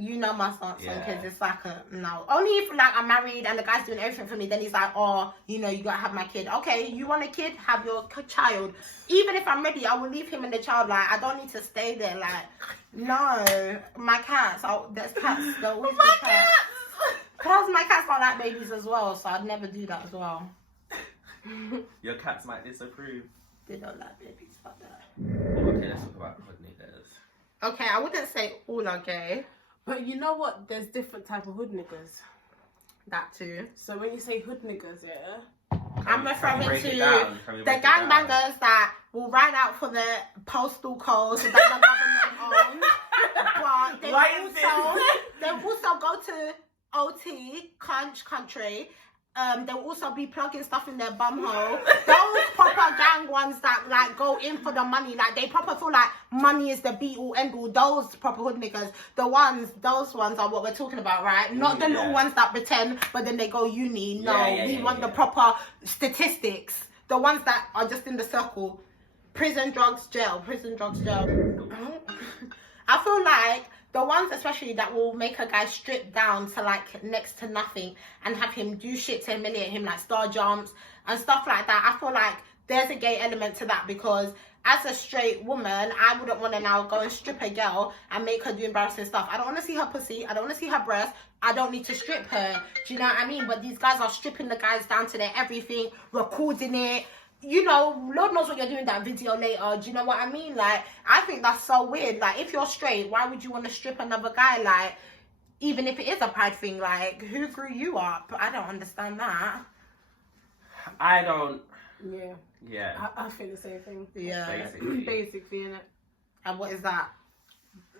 You know my stance on Yeah. kids. It's like a no. Only if like I'm married and the guy's doing everything for me, then he's like, oh, you know, you gotta have my kid. Okay, you want a kid? Have your child. Even if I'm ready, I will leave him and the child. Like I don't need to stay there. Like no, my cats. There's cats. There always be cats. Plus my cats don't like babies as well, so I'd never do that as well. Your cats might disapprove. They don't like babies. Fuck that. Okay, let's talk about hood niggas. Okay, I wouldn't say all are gay. But you know what? There's different type of hood niggas. That too. So when you say hood niggas, yeah, I'm referring to the gangbangers that will ride out for the postal codes that the government owns. But they also go to OT, country. They'll also be plugging stuff in their bumhole. Those proper gang ones that like go in for the money, like they proper feel like money is the be all end all. Those proper hood niggas, those ones are what we're talking about, right? Not the little ones that pretend, but then they go uni. No, we want the proper statistics. The ones that are just in the circle. Prison, drugs, jail. Prison, drugs, jail. I feel like the ones especially that will make a guy strip down to like next to nothing and have him do shit to humiliate him, like star jumps and stuff like that. I feel like there's a gay element to that, because as a straight woman, I wouldn't want to now go and strip a girl and make her do embarrassing stuff. I don't want to see her pussy. I don't want to see her breast. I don't need to strip her. Do you know what I mean? But these guys are stripping the guys down to their everything, recording it. You know, Lord knows what you're doing that video later. Do you know what I mean? Like, I think that's so weird. Like, if you're straight, why would you want to strip another guy? Like, even if it is a pride thing, like, who grew you up? I don't understand that. I don't. yeah, Yeah. I feel the same thing. Yeah. Basically, innit? And what is that?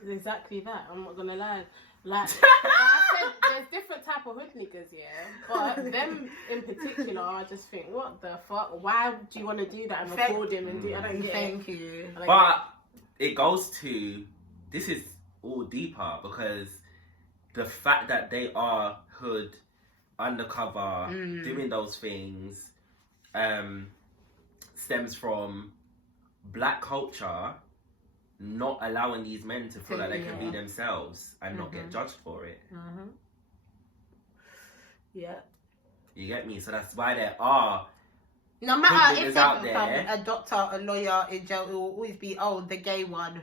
Exactly that. I'm not gonna lie. Like I said, there's different type of hood niggas, yeah. But them in particular, I just think, what the fuck? Why do you want to do that and record him and do? I don't get Thank you. But it goes to, this is all deeper, because the fact that they are hood, undercover, doing those things, stems from black culture not allowing these men to feel like they can be themselves and not get judged for it. Yeah. You get me? So that's why there are no matter if out they there. become a doctor, a lawyer, in jail, it will always be, oh, the gay one.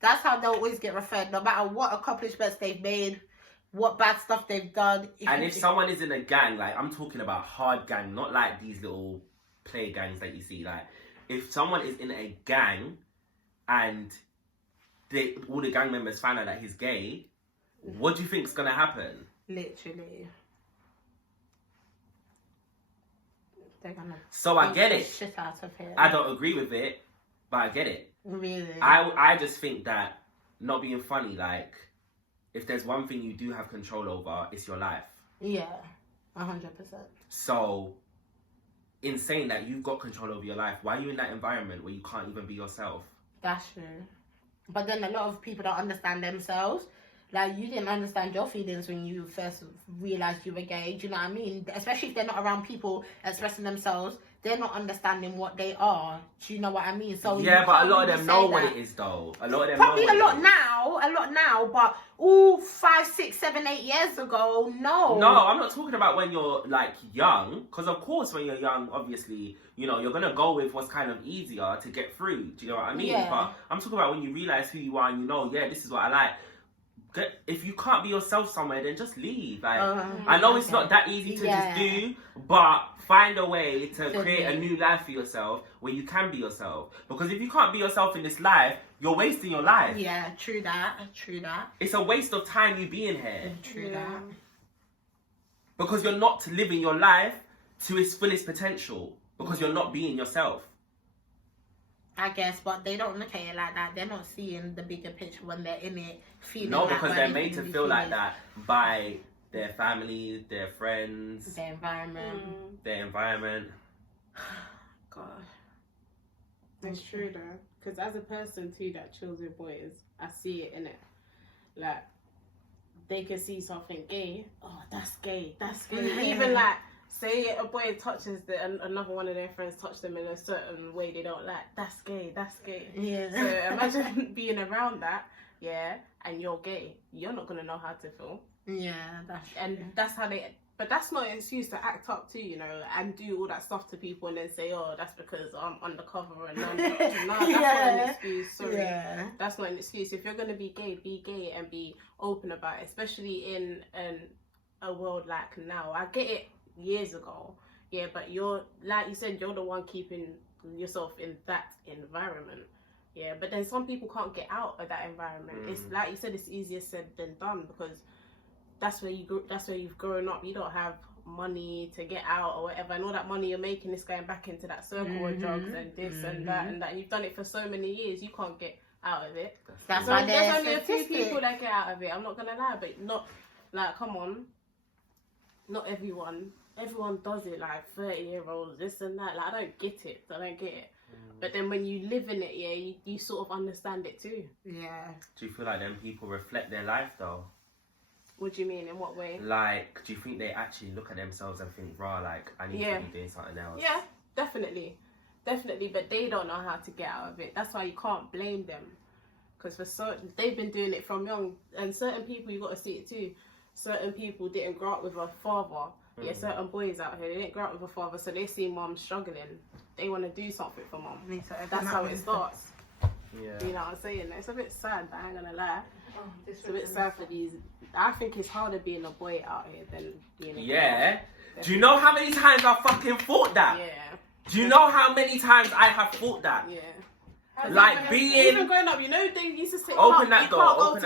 That's how they'll always get referred, no matter what accomplishments they've made, what bad stuff they've done. If someone is in a gang, like I'm talking about hard gang, not like these little play gangs that you see. Like if someone is in a gang and all the gang members find out that he's gay, what do you think is gonna happen? Literally. They're gonna I get it. Shit out of him. I don't agree with it, but I get it. Really? I just think that, not being funny, like, if there's one thing you do have control over, it's your life. Yeah, 100%. So, in saying that you've got control over your life, why are you in that environment where you can't even be yourself? That's true. But then a lot of people don't understand themselves. Like, you didn't understand your feelings when you first realised you were gay. Do you know what I mean? Especially if they're not around people expressing themselves, they're not understanding what they are. Do you know what I mean? So yeah, but a lot of them know what it is, though. A lot of them probably know a lot now, but all 5, 6, 7, 8 years ago, no. No, I'm not talking about when you're, like, young. Because, of course, when you're young, obviously, you know, you're going to go with what's kind of easier to get through. Do you know what I mean? Yeah. But I'm talking about when you realise who you are and you know, yeah, this is what I like. If you can't be yourself somewhere, then just leave. Like, I know it's not that easy to just do, but find a way to create a new life for yourself where you can be yourself. Because if you can't be yourself in this life, you're wasting your life. Yeah, true that. It's a waste of time you being here. True that. Because you're not living your life to its fullest potential. Because you're not being yourself. I guess, but they don't look at it like that. They're not seeing the bigger picture when they're in it, feeling no, that because way, they're made to feel like that by their family, their friends, their environment. God, that's true though. Because as a person too that chills with boys, I see it in it. Like they can see something gay. Oh, that's gay. That's gay. Even like. Say a boy touches another one of their friends touch them in a certain way they don't like. That's gay. That's gay. Yeah. So imagine being around that. yeah, and you're gay, you're not gonna know how to feel. Yeah, that's true. And that's how they. But that's not an excuse to act up too, you know, and do all that stuff to people and then say, oh, that's because I'm undercover and I'm not. No, that's not an excuse. Sorry, that's not an excuse. If you're gonna be gay and be open about it, especially in a world like now. I get it years ago, yeah, but you're, like you said, you're the one keeping yourself in that environment. Yeah, but then some people can't get out of that environment. It's like you said, it's easier said than done, because that's where you've grown up. You don't have money to get out or whatever, and all that money you're making is going back into that circle of drugs and this and that and that. And you've done it for so many years, you can't get out of it. That's so why there's only a few people that get out of it. I'm not gonna lie, but not like, come on, not everyone. Everyone does it, like 30-year-olds, this and that. Like, I don't get it. But then when you live in it, yeah, you sort of understand it too. Yeah. Do you feel like them people reflect their life though? What do you mean? In what way? Like, do you think they actually look at themselves and think, rah, like, I need to be doing something else? Yeah, definitely. But they don't know how to get out of it. That's why you can't blame them. Because they've been doing it from young. And certain people, you got to see it too. Certain people didn't grow up with a father. Yeah, certain boys out here, they didn't grow up with a father, so they see mom struggling. They want to do something for mom. That's how it starts. Yeah. You know what I'm saying? It's a bit sad, but I ain't gonna lie. It's a bit sad for these. I think it's harder being a boy out here than being a girl. Yeah. Do you know how many times I fucking thought that? Yeah. Do you know how many times I have thought that? Yeah. Like even growing up, you know, they used to say, open that door.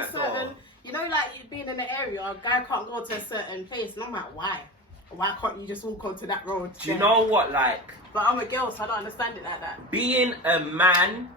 You know, like being in the area, a guy can't go to a certain place, and I'm like, why? Why can't you just walk onto that road? Do you know what, like? But I'm a girl, so I don't understand it like that. Being a man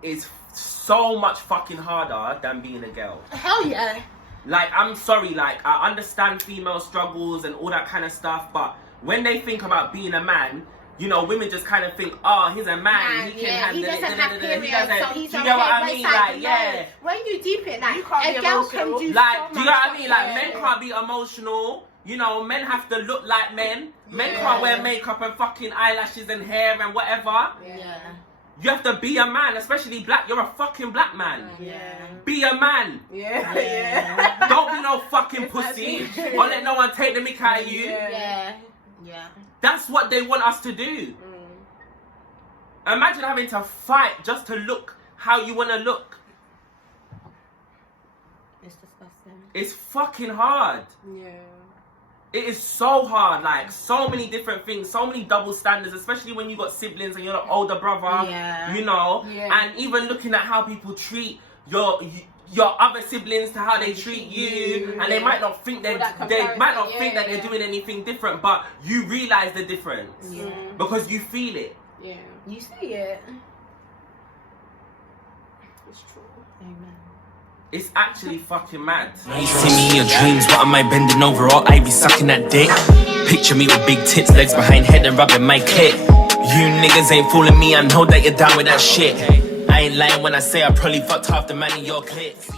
is so much fucking harder than being a girl. Hell yeah. Like, I'm sorry, like, I understand female struggles and all that kind of stuff, but when they think about being a man, you know, women just kind of think, oh, he's a man, he can handle it. He doesn't have periods, so he's do you get what I mean? Like, yeah. When you deep it, like, you can't a girl can do like, so much. do you know what I mean? Like, men can't be emotional. You know, men have to look like men. Men can't wear makeup and fucking eyelashes and hair and whatever. Yeah. You have to be a man, especially black. You're a fucking black man. Yeah. Be a man. Yeah. Don't be no fucking pussy. Or let no one take the mick out of you. Yeah. That's what they want us to do. Imagine having to fight just to look how you want to look. It's disgusting. It's fucking hard. Yeah. It is so hard, like, so many different things, so many double standards, especially when you got siblings and you're the older brother, you know, and even looking at how people treat your other siblings to how they treat you, and they might not think they're doing anything different, but you realize the difference because you feel it. Yeah. You see it. It's true. Amen. It's actually fucking mad. You see me in your dreams, what am I bending over or I be sucking that dick? Picture me with big tits, legs behind head and rubbing my clit. You niggas ain't fooling me, I know that you're down with that shit. I ain't lying when I say I probably fucked half the man in your clips.